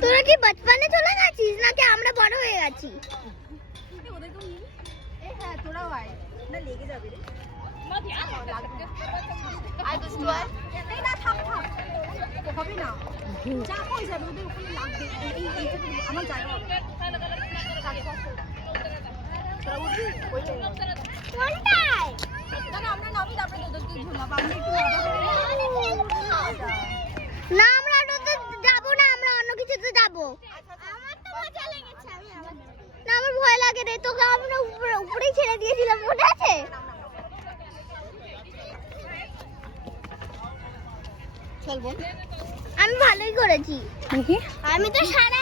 তোরা কি বচপনে চলে গেছিস নাকি আমরা বড় হয়ে গেছি? হ্যাঁ তোরাও আয় না, লেগে যাবে রে। হবে না, চাপ হয়ে যাবে, ওদের ওখানে লাগবে। আমার জায়গা হবে। আমরা নামি, তারপরে তোদেরকে ঝোলাবো। আমরা একটু মজা করে না, আমরা ওটাতে যাবো না, আমরা অন্য কিছুতে যাবো। না, আমার ভয় লাগে রে, তোকে আমরা উপরেই ছেড়ে দিয়েছিলাম, মনে আছে? আমি ভালোই করেছি। আমি তো সারা